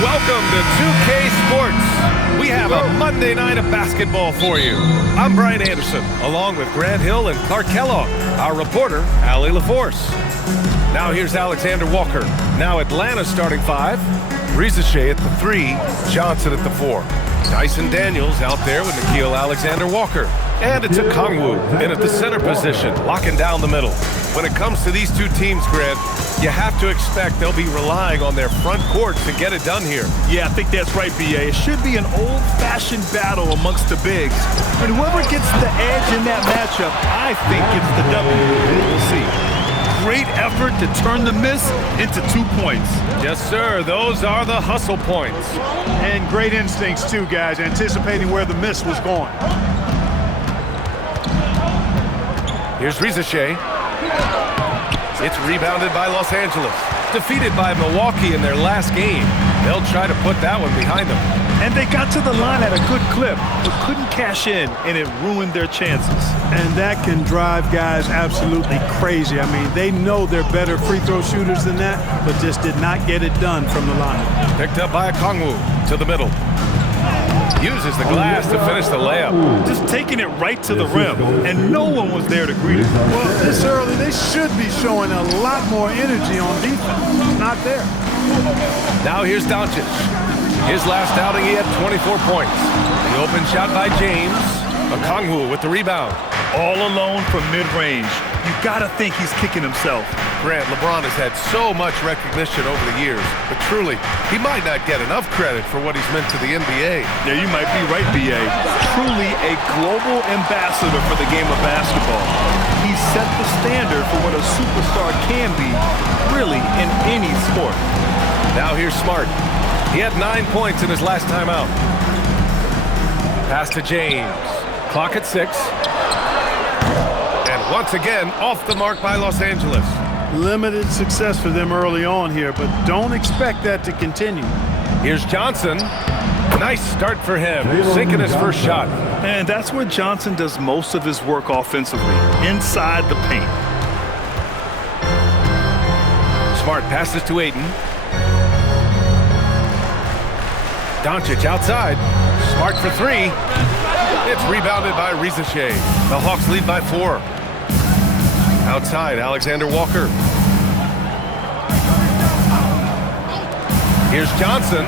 Welcome to 2K Sports. We have a Monday night of basketball for you. I'm Brian Anderson, along with Grant Hill and Clark Kellogg. Our reporter, Allie LaForce. Now here's Alexander Walker. Now Atlanta starting 5. Risache at the 3, Johnson at the 4. Dyson Daniels out there with Nickeil Alexander-Walker. And it's Okongwu in at the center position, locking down the middle. When it comes to these two teams, Grant, you have to expect they'll be relying on their front court to get it done here. Yeah, I think that's right, B.A. It should be an old-fashioned battle amongst the bigs. And whoever gets the edge in that matchup, I think gets the W. We'll see. Great effort to turn the miss into 2 points. Yes, sir. Those are the hustle points. And great instincts, too, guys, anticipating where the miss was going. Here's Risache. It's rebounded by Los Angeles. Defeated by Milwaukee in their last game. They'll try to put that one behind them. And they got to the line at a good clip, but couldn't cash in, and it ruined their chances. And that can drive guys absolutely crazy. I mean, they know they're better free throw shooters than that, but just did not get it done from the line. Picked up by Okongwu to the middle. Uses the glass to finish the layup. Just taking it right to the rim, and no one was there to greet him. Well, this early, they should be showing a lot more energy on defense. Not there. Now here's Doncic. His last outing, he had 24 points. The open shot by James. Okongwu with the rebound. All alone from mid-range. You gotta think he's kicking himself. Grant, LeBron has had so much recognition over the years, but truly, he might not get enough credit for what he's meant to the NBA. Yeah, you might be right, B.A. Truly a global ambassador for the game of basketball. He set the standard for what a superstar can be, really, in any sport. Now here's Smart. He had 9 points in his last time out. Pass to James. Clock at 6. And once again, off the mark by Los Angeles. Limited success for them early on here, but don't expect that to continue. Here's Johnson. Nice start for him, sinking his first shot. And that's where Johnson does most of his work offensively, inside the paint. Smart passes to Ayton. Doncic outside. Smart for 3. It's rebounded by Risache. The Hawks lead by 4. Outside, Alexander Walker. Here's Johnson.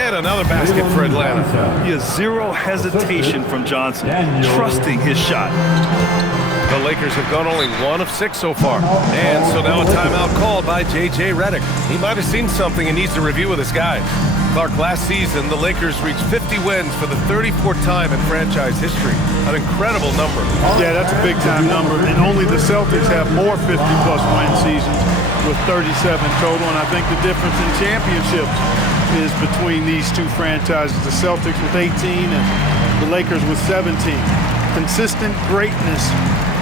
And another basket for Atlanta. He has zero hesitation from Johnson, trusting his shot. The Lakers have gone only 1 of 6 so far. And so now a timeout called by J.J. Redick. He might have seen something and needs to review with his guys. Clark, last season, the Lakers reached 50 wins for the 34th time in franchise history. An incredible number. Yeah, that's a big-time number. And only the Celtics have more 50-plus win seasons with 37 total. And I think the difference in championships is between these two franchises. The Celtics with 18 and the Lakers with 17. Consistent greatness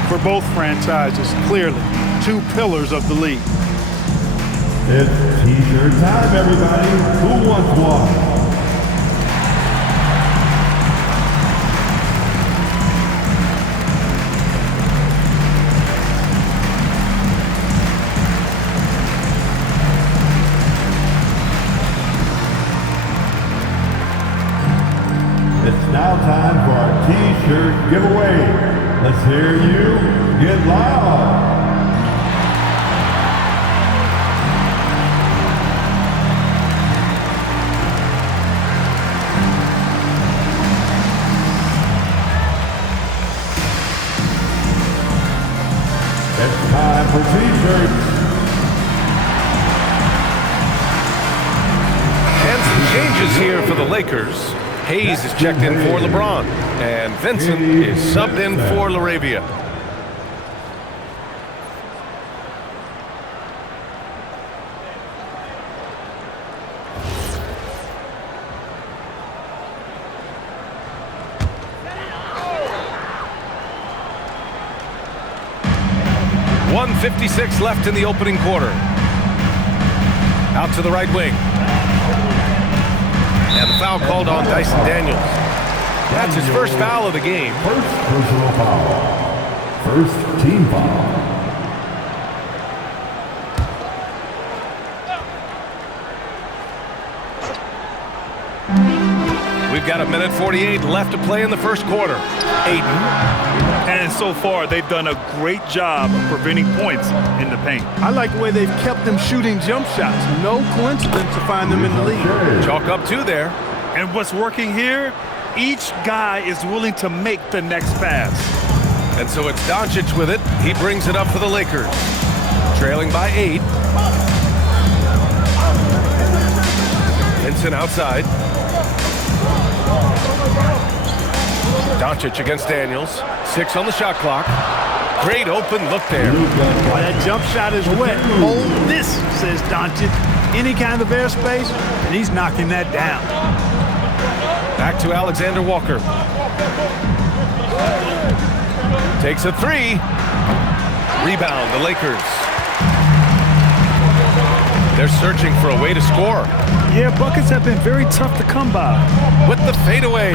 for both franchises, clearly. 2 pillars of the league. It's T-shirt time, everybody. Who wants one? It's now time for our T-shirt giveaway. Let's hear you get loud. Time for T-shirts. And some changes here for the Lakers. Hayes is checked in for LeBron. And Vincent is subbed in for LaRavia. .156 left in the opening quarter. Out to the right wing. And the foul called on Dyson Daniels. That's his first foul of the game. First personal foul. First team foul. We've got 1:48 left to play in the first quarter. Ayton. And so far, they've done a great job of preventing points in the paint. I like the way they've kept them shooting jump shots. No coincidence to find them in the lead. Chalk up 2 there. And what's working here, each guy is willing to make the next pass. And so it's Doncic with it. He brings it up for the Lakers. Trailing by 8. Vincent outside. Doncic against Daniels. 6 on the shot clock. Great open look there. Boy, that jump shot is wet. Hold this, says Doncic. Any kind of airspace, and he's knocking that down. Back to Alexander Walker. Takes a 3. Rebound, the Lakers. They're searching for a way to score. Yeah, buckets have been very tough to come by. With the fadeaway,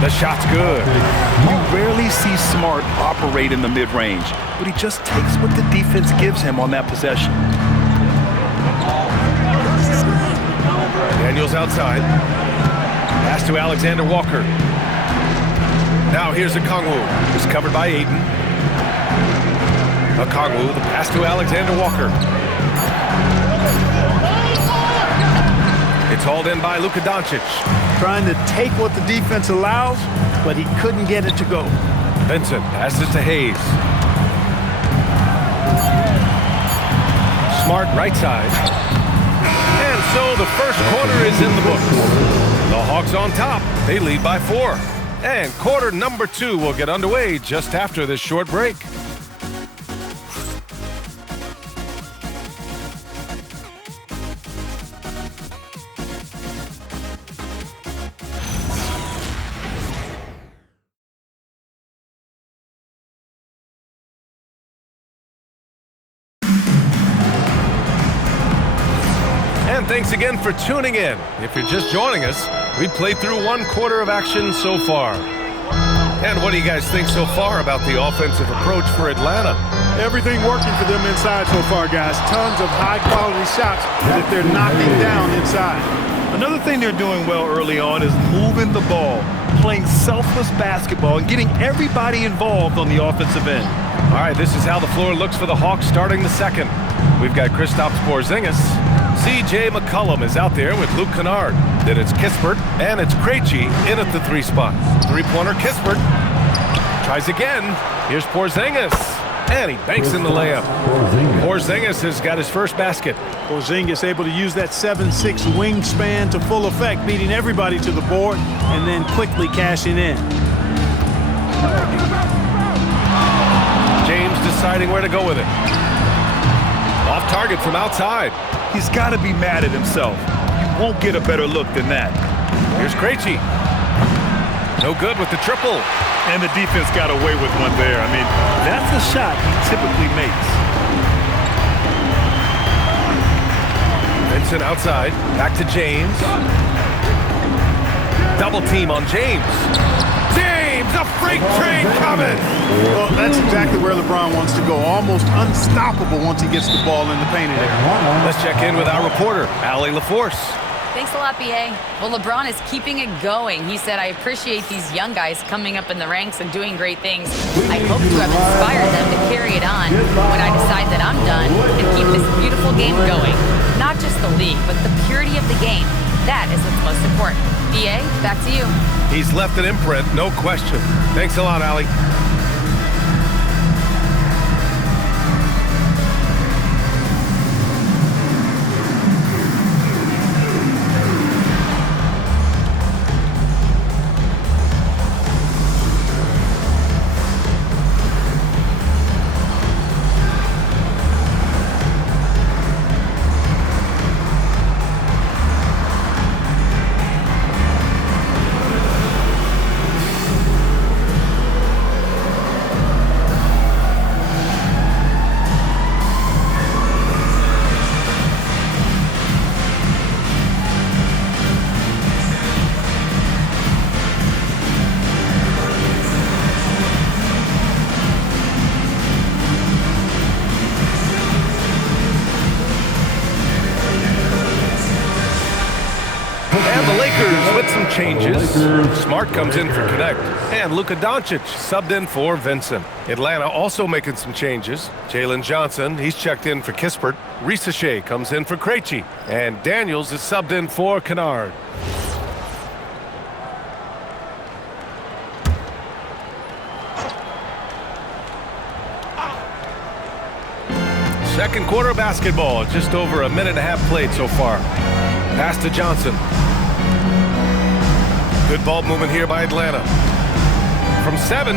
the shot's good. You rarely see Smart operate in the mid-range, but he just takes what the defense gives him on that possession. Daniels outside. Pass to Alexander Walker. Now here's Okongwu. It's covered by Ayton. Okongwu, the pass to Alexander Walker. It's hauled in by Luka Doncic. Trying to take what the defense allows, but he couldn't get it to go. Vincent passes to Hayes. Smart right side. And so the first quarter is in the books. The Hawks on top. They lead by 4. And quarter number 2 will get underway just after this short break. And thanks again for tuning in. If you're just joining us, we played through 1 quarter of action so far. And what do you guys think so far about the offensive approach for Atlanta? Everything working for them inside so far, guys. Tons of high-quality shots that they're knocking down inside. Another thing they're doing well early on is moving the ball, playing selfless basketball, and getting everybody involved on the offensive end. All right, this is how the floor looks for the Hawks starting the second. We've got Kristaps Porzingis. C.J. McCollum is out there with Luke Kennard. Then it's Kispert, and it's Krejci in at the 3 spot. Three-pointer Kispert. Tries again. Here's Porzingis. And he banks in the layup. Porzingis has got his first basket. Porzingis able to use that 7'6" wingspan to full effect, beating everybody to the board and then quickly cashing in. James deciding where to go with it. Off target from outside. He's got to be mad at himself. You won't get a better look than that. Here's Krejci. No good with the triple. And the defense got away with one there. I mean, that's a shot he typically makes. Vincent outside. Back to James. Double team on James. James, a freight train coming. Well, that's exactly where LeBron wants to go. Almost unstoppable once he gets the ball in the painted area. Let's check in with our reporter, Allie LaForce. Thanks a lot, B.A. Well, LeBron is keeping it going. He said, I appreciate these young guys coming up in the ranks and doing great things. I hope to have inspired them to carry it on when I decide that I'm done and keep this beautiful game going. Not just the league, but the purity of the game. That is what's most important. B.A., back to you. He's left an imprint, no question. Thanks a lot, Allie. some changes. Smart comes in for Connect. And Luka Doncic subbed in for Vincent. Atlanta also making some changes. Jalen Johnson, he's checked in for Kispert. Risacher comes in for Krejci. And Daniels is subbed in for Kennard. Second quarter of basketball, just over a minute and a half played so far. Pass to Johnson. Good ball movement here by Atlanta. From 7,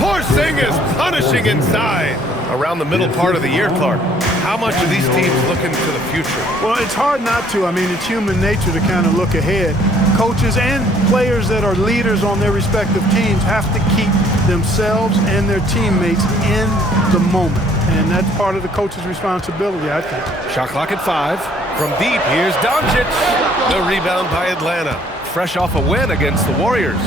Porzingis punishing inside. Around the middle part of the year, Clark. How much are these teams looking to the future? Well, it's hard not to. I mean, it's human nature to kind of look ahead. Coaches and players that are leaders on their respective teams have to keep themselves and their teammates in the moment. And that's part of the coach's responsibility, I think. Shot clock at 5. From deep, here's Doncic. The rebound by Atlanta. Fresh off a win against the Warriors.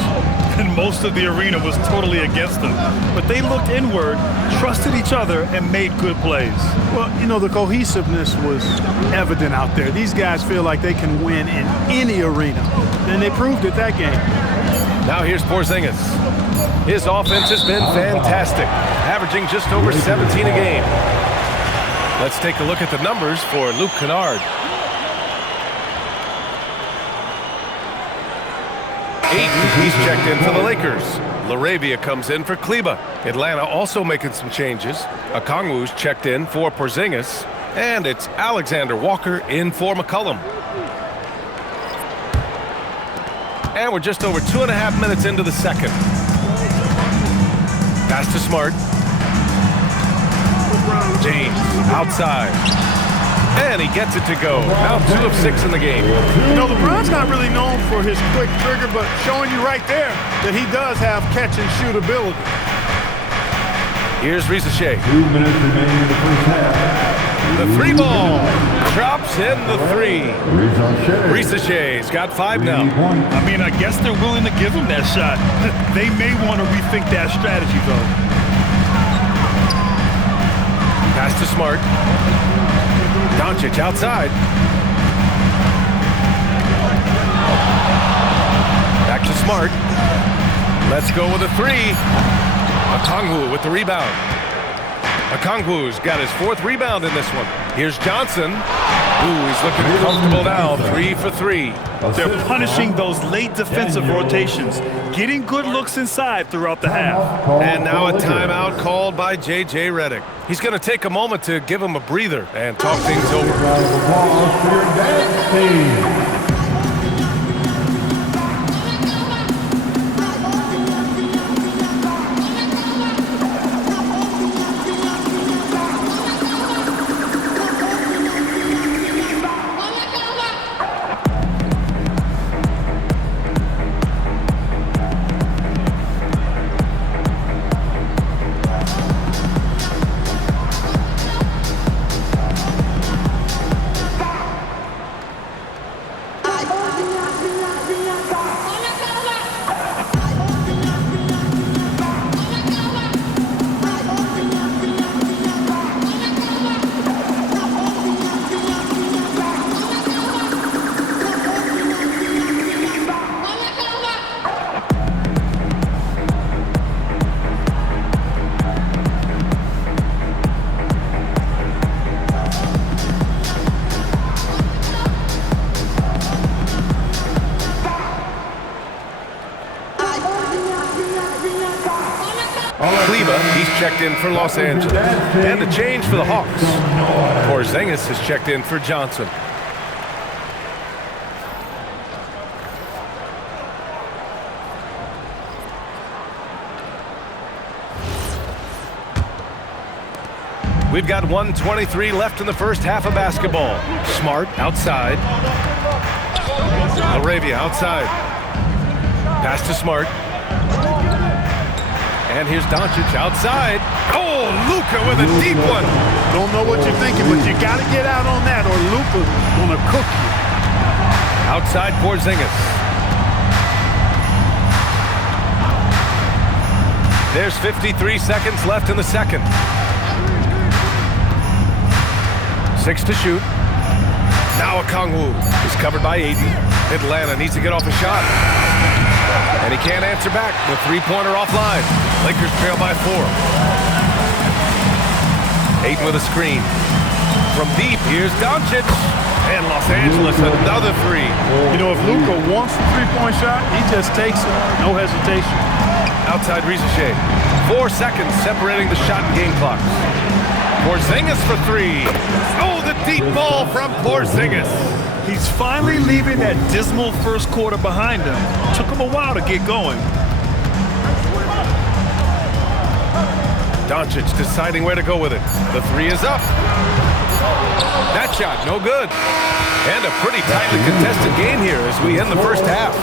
And most of the arena was totally against them. But they looked inward, trusted each other, and made good plays. Well, you know, the cohesiveness was evident out there. These guys feel like they can win in any arena. And they proved it that game. Now here's Porzingis. His offense has been fantastic, averaging just over 17 a game. Let's take a look at the numbers for Luke Kennard. 8, he's checked in for the Lakers. LaRavia comes in for Kleba. Atlanta also making some changes. Okongwu's checked in for Porzingis. And it's Alexander Walker in for McCollum. And we're just over 2.5 minutes into the second. Pass to Smart. James outside. And he gets it to go. Now 2 of 6 in the game. You know, LeBron's not really known for his quick trigger, but showing you right there that he does have catch-and-shoot ability. Here's Risacher. 2 minutes remaining in the first half. The 3 ball. Drops in the 3. Risacher's got 5 now. I mean, I guess they're willing to give him that shot. They may want to rethink that strategy, though. Pass to Smart. Doncic outside. Back to Smart. Let's go with a 3. Okongwu with the rebound. Okongwu's got his 4th rebound in this one. Here's Johnson. Ooh, he's looking comfortable now. 3 for 3. They're punishing those late defensive rotations, getting good looks inside throughout the half. And now a timeout called by J.J. Redick. He's going to take a moment to give him a breather and talk things over. Kleba, he's checked in for Los Angeles. And a change for the Hawks. Porzingis has checked in for Johnson. We've got 1:23 left in the first half of basketball. Smart outside. LaRavia outside. Pass to Smart. And here's Doncic outside. Oh, Luka with a deep one. Don't know what you're thinking, but you got to get out on that or Luka's going to cook you. Outside Porzingis. There's 53 seconds left in the second. 6 to shoot. Now Okongwu is covered by Ayton. Atlanta needs to get off a shot. And he can't answer back. The three-pointer offline. Lakers trail by 4. Ayton with a screen. From deep, here's Doncic. And Los Angeles, another three. You know, if Luka wants the three-point shot, he just takes it. No hesitation. Outside Risacher. 4 seconds separating the shot and game clocks. Porzingis for 3. Oh, the deep ball from Porzingis. He's finally leaving that dismal first quarter behind him. Took him a while to get going. Doncic deciding where to go with it. The 3 is up. That shot, no good. And a pretty tightly contested game here as we end the first half.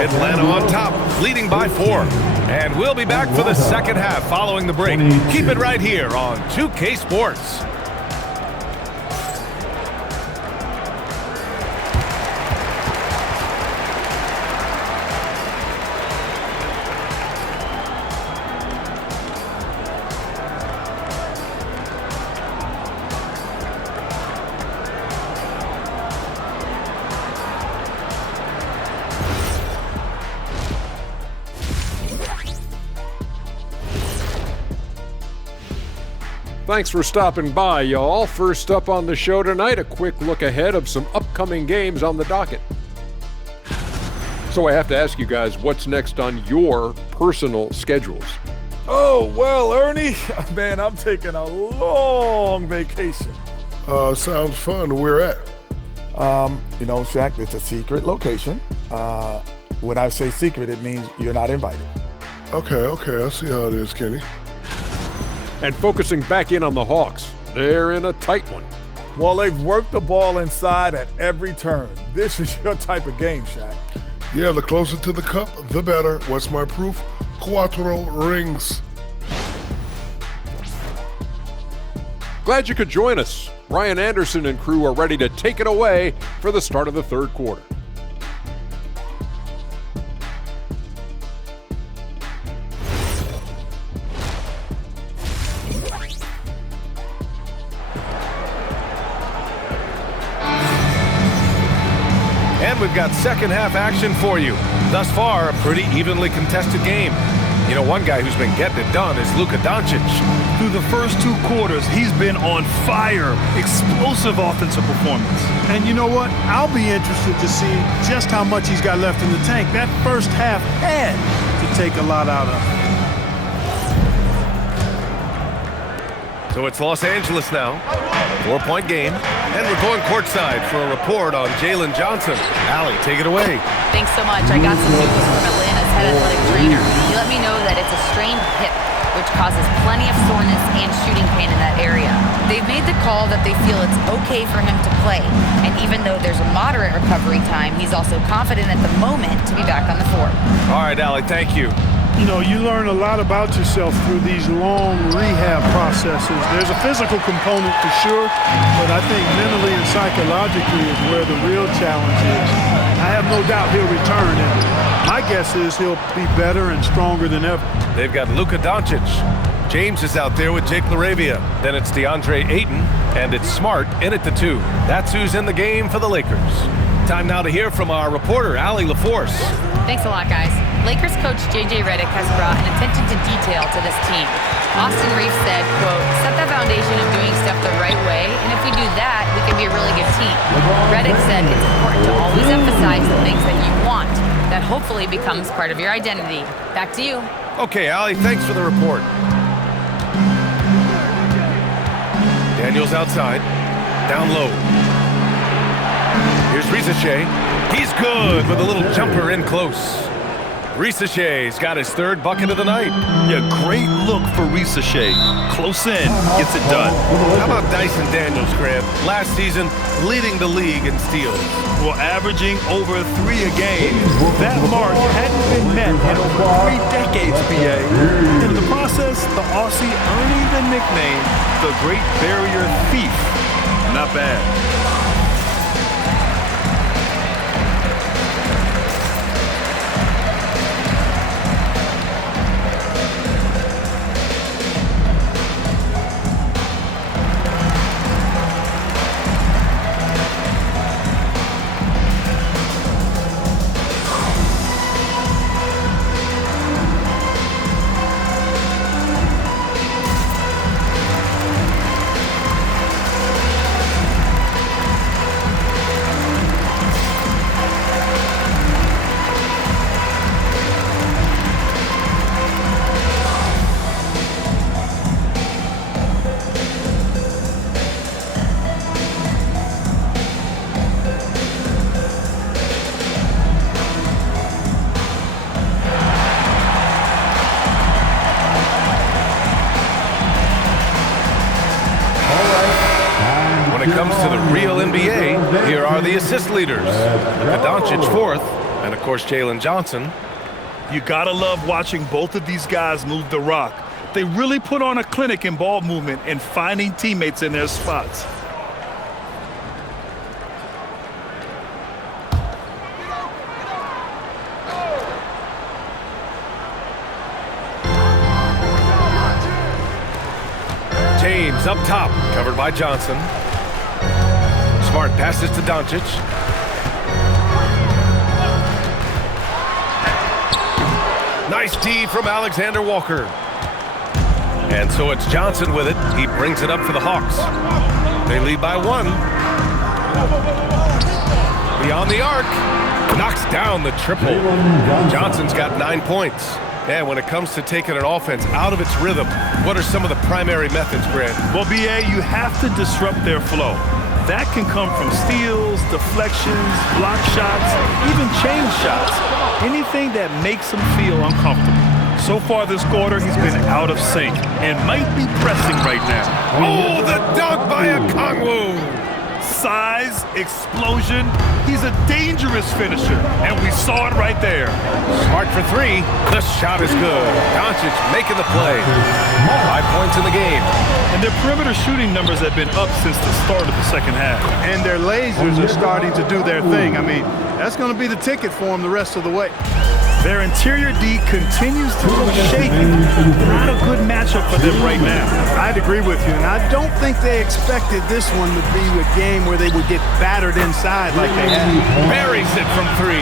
Atlanta on top, leading by 4. And we'll be back for the second half following the break. Keep it right here on 2K Sports. Thanks for stopping by, y'all. First up on the show tonight, a quick look ahead of some upcoming games on the docket. So I have to ask you guys, what's next on your personal schedules? Oh, well, Ernie, man, I'm taking a long vacation. Sounds fun. Where at? You know, Shaq, it's a secret location. When I say secret, it means you're not invited. Okay, I see how it is, Kenny. And focusing back in on the Hawks, they're in a tight one. Well, they've worked the ball inside at every turn. This is your type of game, Shaq. Yeah, the closer to the cup, the better. What's my proof? 4 rings. Glad you could join us. Ryan Anderson and crew are ready to take it away for the start of the third quarter. And we've got second half action for you. Thus far, a pretty evenly contested game. You know, one guy who's been getting it done is Luka Doncic. Through the first 2 quarters, he's been on fire. Explosive offensive performance. And you know what? I'll be interested to see just how much he's got left in the tank. That first half had to take a lot out of him. So it's Los Angeles now. 4-point game. And we're going courtside for a report on Jalen Johnson. Allie, take it away. Thanks so much. I got some news from Atlanta's head athletic trainer. He let me know that it's a strained hip, which causes plenty of soreness and shooting pain in that area. They've made the call that they feel it's okay for him to play. And even though there's a moderate recovery time, he's also confident at the moment to be back on the court. All right, Allie, thank you. You know, you learn a lot about yourself through these long rehab processes. There's a physical component for sure, but I think mentally and psychologically is where the real challenge is. I have no doubt he'll return, and my guess is he'll be better and stronger than ever. They've got Luka Doncic. James is out there with Jake LaRavia. Then it's DeAndre Ayton, and it's Smart in at the 2. That's who's in the game for the Lakers. Time now to hear from our reporter, Allie LaForce. Thanks a lot, guys. Lakers coach J.J. Redick has brought an attention to detail to this team. Austin Reeves said, quote, set the foundation of doing stuff the right way, and if we do that, we can be a really good team. Redick said it's important to always emphasize the things that you want. That hopefully becomes part of your identity. Back to you. Okay, Allie, thanks for the report. Daniels outside. Down low. Here's Risacher. He's good with a little jumper in close. Risacher's got his 3rd bucket of the night. Yeah, great look for Risacher. Close in, gets it done. How about Dyson Daniels, Graham? Last season, leading the league in steals. Well, averaging over 3 a game. That mark hadn't been met in over 3 decades, PA. In the process, the Aussie earning the nickname, the Great Barrier Thief. Not bad. real NBA, here are the assist leaders. Luka Doncic fourth, and of course Jalen Johnson. You gotta love watching both of these guys move the rock. They really put on a clinic in ball movement and finding teammates in their spots. James up top, covered by Johnson. Smart passes to Doncic. Nice D from Alexander Walker. And so it's Johnson with it. He brings it up for the Hawks. They lead by 1. Beyond the arc. Knocks down the triple. Johnson's got 9 points. And when it comes to taking an offense out of its rhythm, what are some of the primary methods, Grant? Well, B.A., you have to disrupt their flow. That can come from steals, deflections, block shots, even change shots. Anything that makes them feel uncomfortable. So far this quarter, he's been out of sync and might be pressing right now. Oh, the dunk by Okongwu! Size, explosion. He's a dangerous finisher, and we saw it right there. Smart for 3. The shot is good. Doncic making the play. 5 points in the game. And their perimeter shooting numbers have been up since the start of the second half. And their lasers are starting to do their thing. I mean, that's going to be the ticket for them the rest of the way. Their interior D continues to look shaky. Not a good matchup for them right now. I'd agree with you, and I don't think they expected this one to be a game where they would get battered inside like they had. Buries it from 3.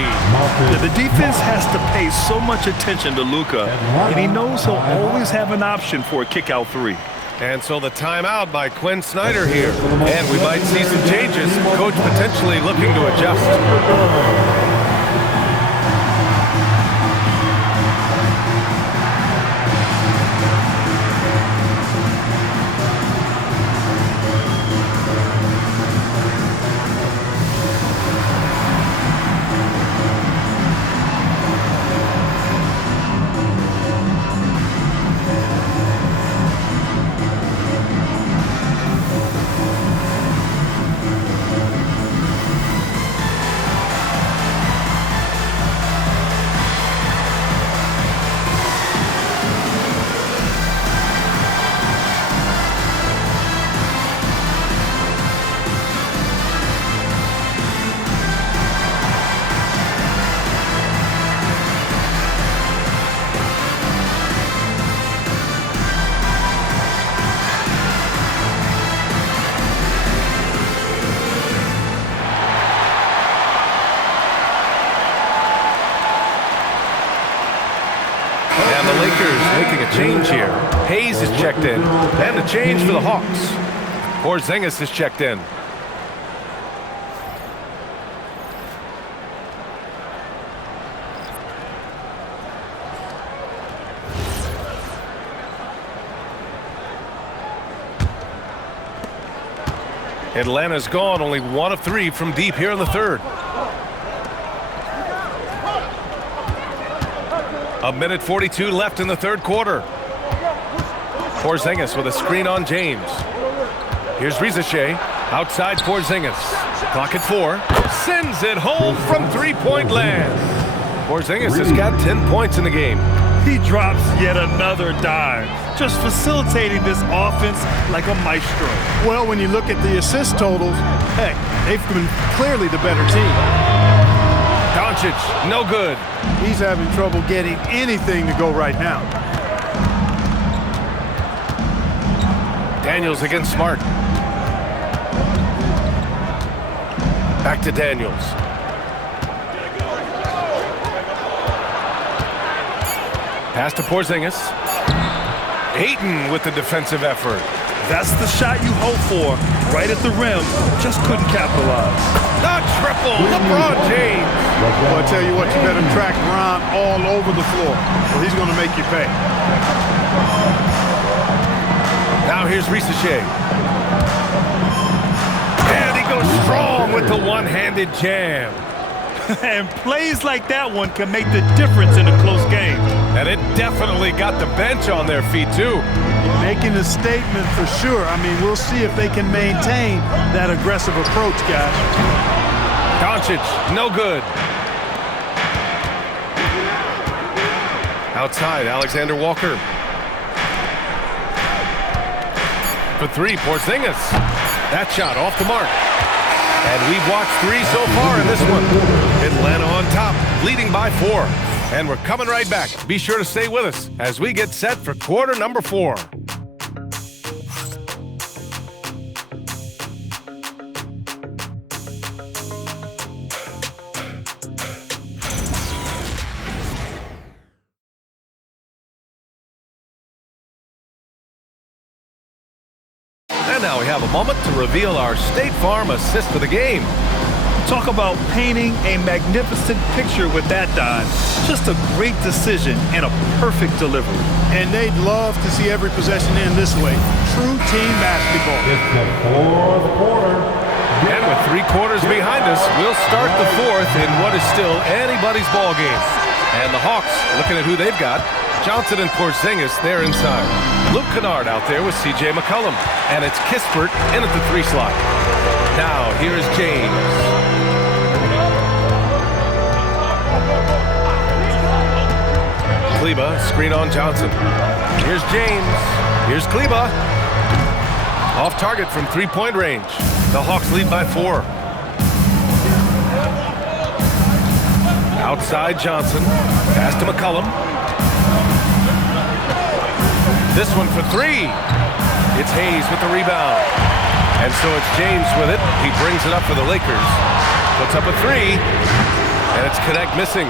The defense has to pay so much attention to Luka, and he knows he'll always have an option for a kick-out 3. And so the timeout by Quinn Snyder here. And we might see some changes. Coach potentially looking to adjust. Making a change here. Hayes is checked in. And a change for the Hawks. Porzingis is checked in. Atlanta's gone only 1 of 3 from deep here in the third. A minute 42 left in the third quarter. Porzingis with a screen on James. Here's Rizachet. Outside Porzingis. Clock at 4. Sends it home from three-point land. Porzingis has got 10 points in the game. He drops yet another dime, just facilitating this offense like a maestro. Well, when you look at the assist totals, heck, they've been clearly the better team. Doncic, no good. He's having trouble getting anything to go right now. Daniels against Smart. Back to Daniels. Pass to Porzingis. Ayton with the defensive effort. That's the shot you hope for. Right at the rim. Just couldn't capitalize. The triple. LeBron James. Well, I tell you what, you better track Ron all over the floor, or he's going to make you pay. Now here's Rizachet. And he goes strong with the one-handed jam. And plays like that one can make the difference in a close game. And it definitely got the bench on their feet, too. Making a statement for sure. I mean, we'll see if they can maintain that aggressive approach, guys. Doncic, no good. Outside, Alexander Walker. For three, Porzingis. That shot off the mark. And we've watched 3 so far in this one. Atlanta on top, leading by 4. And we're coming right back. Be sure to stay with us as we get set for quarter number 4. And now we have a moment to reveal our State Farm assist for the game. Talk about painting a magnificent picture with that dive. Just a great decision and a perfect delivery. And they'd love to see every possession end this way. True team basketball. It's the fourth quarter. And with 3 quarters behind us, we'll start the 4th in what is still anybody's ball game. And the Hawks, looking at who they've got, Johnson and Porzingis, they're inside. Luke Kennard out there with C.J. McCollum. And it's Kispert in at the 3 slot. Now, here's James. Kleba, screen on Johnson. Here's James. Here's Kleba. Off target from 3-point range. The Hawks lead by 4. Outside Johnson. Pass to McCollum. This one for 3. It's Hayes with the rebound. And so it's James with it. He brings it up for the Lakers. Puts up a 3. And it's Connect missing.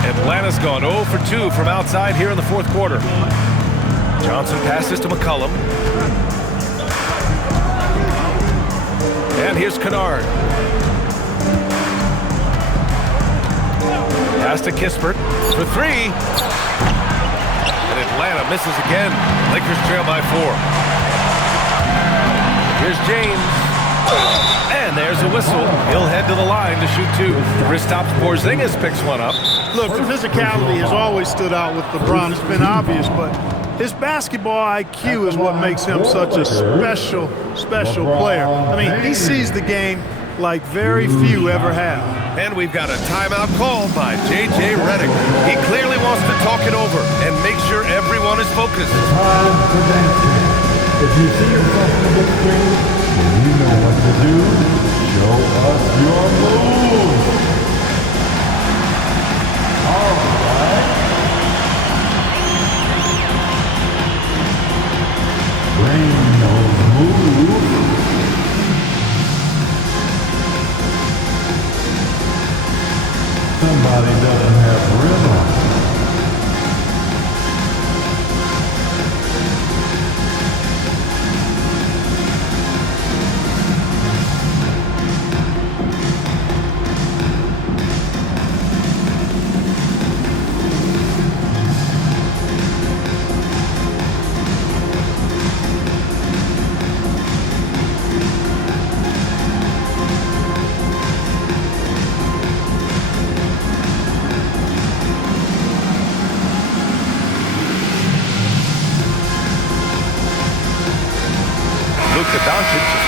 Atlanta's gone 0 for 2 from outside here in the 4th quarter. Johnson passes to McCollum. And here's Kennard. Pass to Kispert for 3. And Atlanta misses again. Lakers trail by 4. Here's James. And there's a whistle. He'll head to the line to shoot 2. Kristaps Porzingis picks one up. Look, the physicality has always stood out with LeBron. It's been obvious, but his basketball IQ is what makes him such a special player. I mean, he sees the game like very few ever have. And we've got a timeout called by J.J. Redick. He clearly wants to talk it over and make sure everyone is focused. Time for dancing. If you see yourself on the big screen, and you know what to do, show us your moves. All right. Bring those moves. Somebody doesn't have rhythm.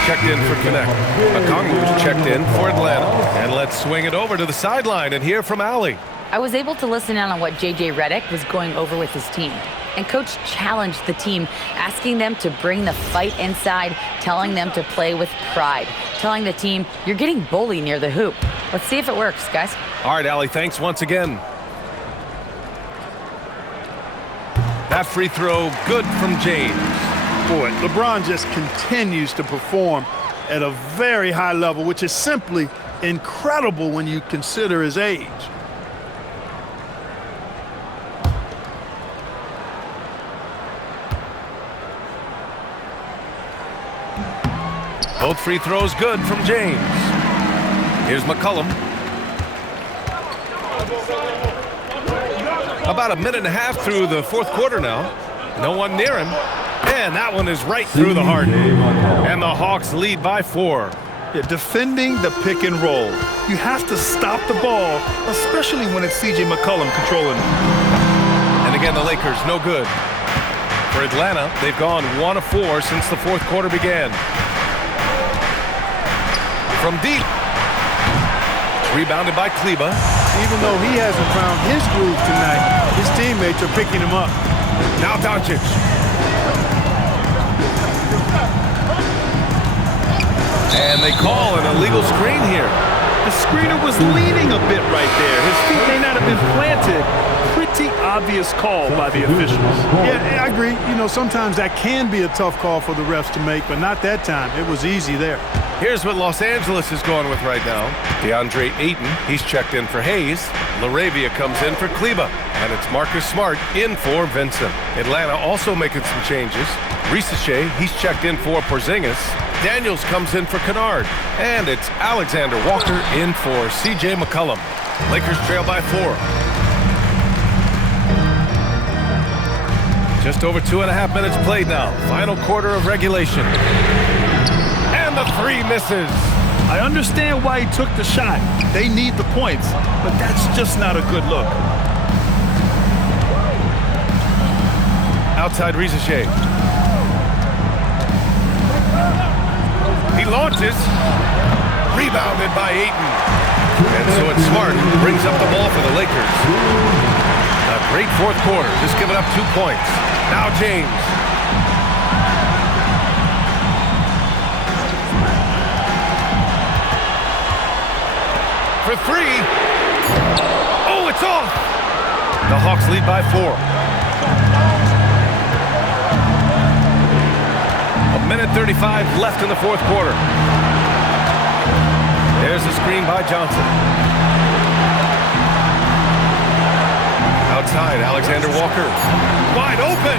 Checked in for Connect. Okongwu's checked in for Atlanta. And let's swing it over to the sideline and hear from Allie. I was able to listen in on what J.J. Redick was going over with his team. And Coach challenged the team, asking them to bring the fight inside, telling them to play with pride, telling the team, you're getting bullied near the hoop. Let's see if it works, guys. All right, Allie, thanks once again. That free throw, good from James. Boy, LeBron just continues to perform at a very high level, which is simply incredible when you consider his age. Both free throws good from James. Here's McCollum. About a minute and a half through the 4th quarter now. No one near him. And that one is right through the heart. And the Hawks lead by 4. Yeah, defending the pick and roll. You have to stop the ball, especially when it's C.J. McCollum controlling it. And again, the Lakers, no good. For Atlanta, they've gone 1 of 4 since the fourth quarter began. From deep. Rebounded by Kleber. Even though he hasn't found his groove tonight, his teammates are picking him up. Now Doncic. And they call an illegal screen here. The screener was leaning a bit right there. His feet may not have been planted. Pretty obvious call by the officials. Yeah, I agree. You know, sometimes that can be a tough call for the refs to make, but not that time. It was easy there. Here's what Los Angeles is going with right now. DeAndre Ayton, he's checked in for Hayes. LaRavia comes in for Kleber. And it's Marcus Smart in for Vincent. Atlanta also making some changes. Risache, he's checked in for Porzingis. Daniels comes in for Kennard. And it's Alexander Walker in for C.J. McCollum. Lakers trail by 4. Just over 2.5 minutes played now. Final quarter of regulation. And the 3 misses. I understand why he took the shot. They need the points, but that's just not a good look. Outside Risache. He launches. Rebounded by Ayton. And so it's Smart who brings up the ball for the Lakers. A great fourth quarter, just giving up 2 points. Now James. For 3. Oh, it's off. The Hawks lead by 4. 1:35 left in the fourth quarter. There's a screen by Johnson. Outside, Alexander Walker. Wide open.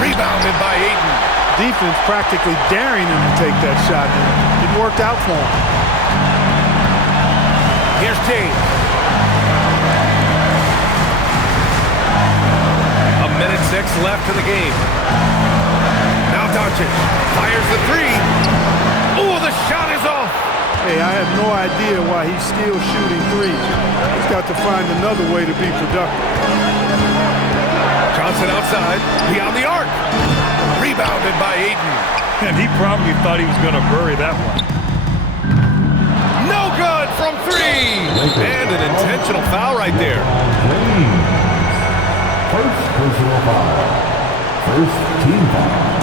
Rebounded by Ayton. Defense practically daring him to take that shot. It worked out for him. Here's James. 1:06 left in the game. Now Doncic fires the 3. Oh, the shot is off. Hey, I have no idea why he's still shooting threes. He's got to find another way to be productive. Johnson outside, beyond the arc. Rebounded by Ayton. And he probably thought he was going to bury that one. No good from 3. And an intentional foul right there. First personal foul. First team foul.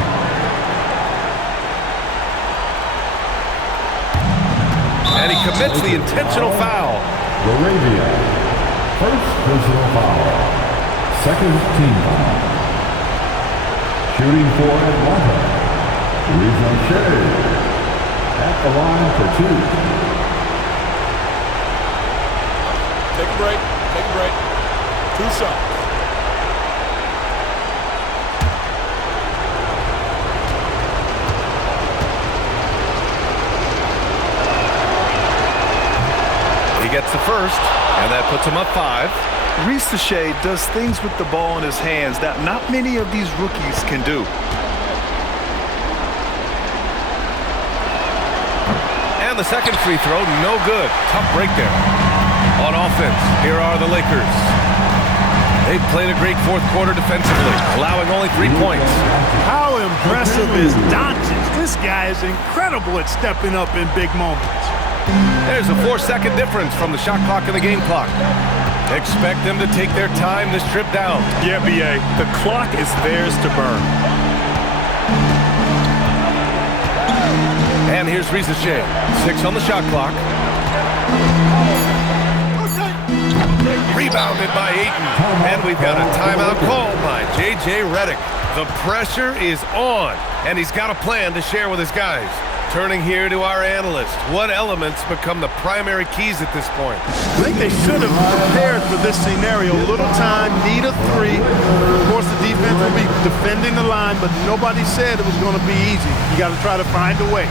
And he commits the intentional foul. LaRavia. First personal foul. Second team foul. Shooting for Atlanta. Risache. At the line for 2. Take a break. Take a break. 2 shots. Gets the first, and that puts him up 5. Risache does things with the ball in his hands that not many of these rookies can do. And the second free throw, no good. Tough break there. On offense, here are the Lakers. They've played a great fourth quarter defensively, allowing only 3 points. How impressive is Doncic? This guy is incredible at stepping up in big moments. There's a 4-second difference from the shot clock and the game clock. Expect them to take their time this trip down. Yeah, B.A., the clock is theirs to burn. And here's Risache. 6 on the shot clock. Rebounded by Ayton. And we've got a timeout called by J.J. Redick. The pressure is on, and he's got a plan to share with his guys. Turning here to our analyst. What elements become the primary keys at this point? I think they should have prepared for this scenario. Little time, need a 3. Of course, the defense will be defending the line, but nobody said it was going to be easy. You got to try to find a way.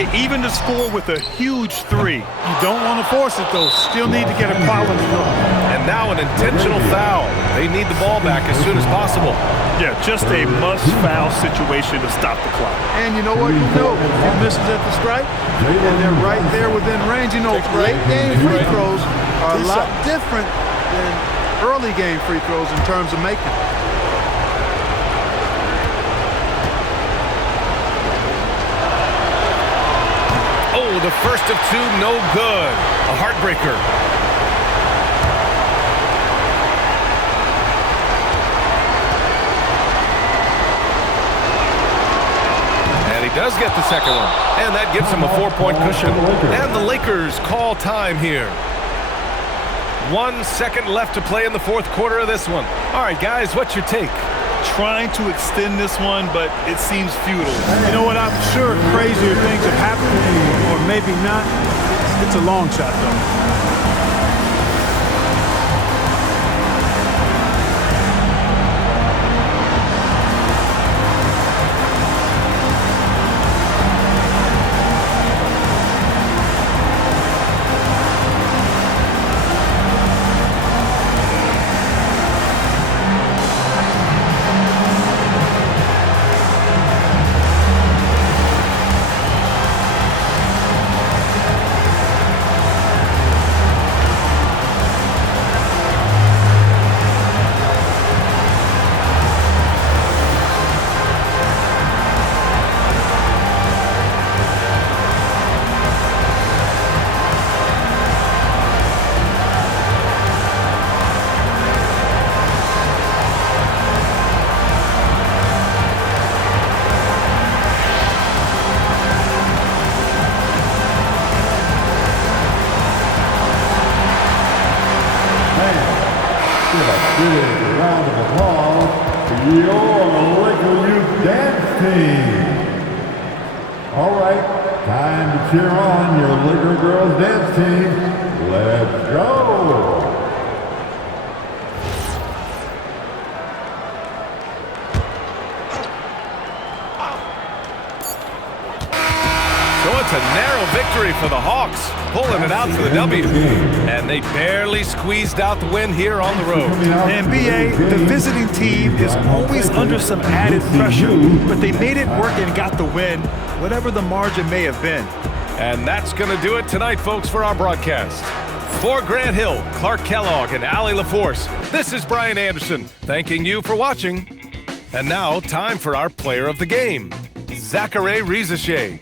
to even the score with a huge three. You don't want to force it, though. Still need to get a quality look. And now an intentional foul. They need the ball back as soon as possible. Yeah, just a must-foul situation to stop the clock. And you know what? If he misses at the stripe, and they're right there within range. You know, late-game free throws are a lot different than early-game free throws in terms of making. Oh, the first of two, no good. A heartbreaker. And he does get the second one. And that gives him a 4-point cushion. And the Lakers call time here. 1 second left to play in the fourth quarter of this one. All right, guys, what's your take? Trying to extend this one, but it seems futile. You know what? I'm sure crazier things have happened, or maybe not. It's a long shot, though. Big round of applause for your Laker Youth Dance Team. All right, time to cheer on your Laker Girls Dance Team. Let's go. So it's a narrow victory for the Hawks, pulling it out for the W. And they barely squeezed out the win here on the road. And BA, the visiting team is always under some added pressure, but they made it work and got the win, whatever the margin may have been. And that's going to do it tonight, folks, for our broadcast. For Grant Hill, Clark Kellogg, and Allie LaForce, this is Brian Anderson, thanking you for watching. And now, time for our player of the game, Zaccharie Risacher.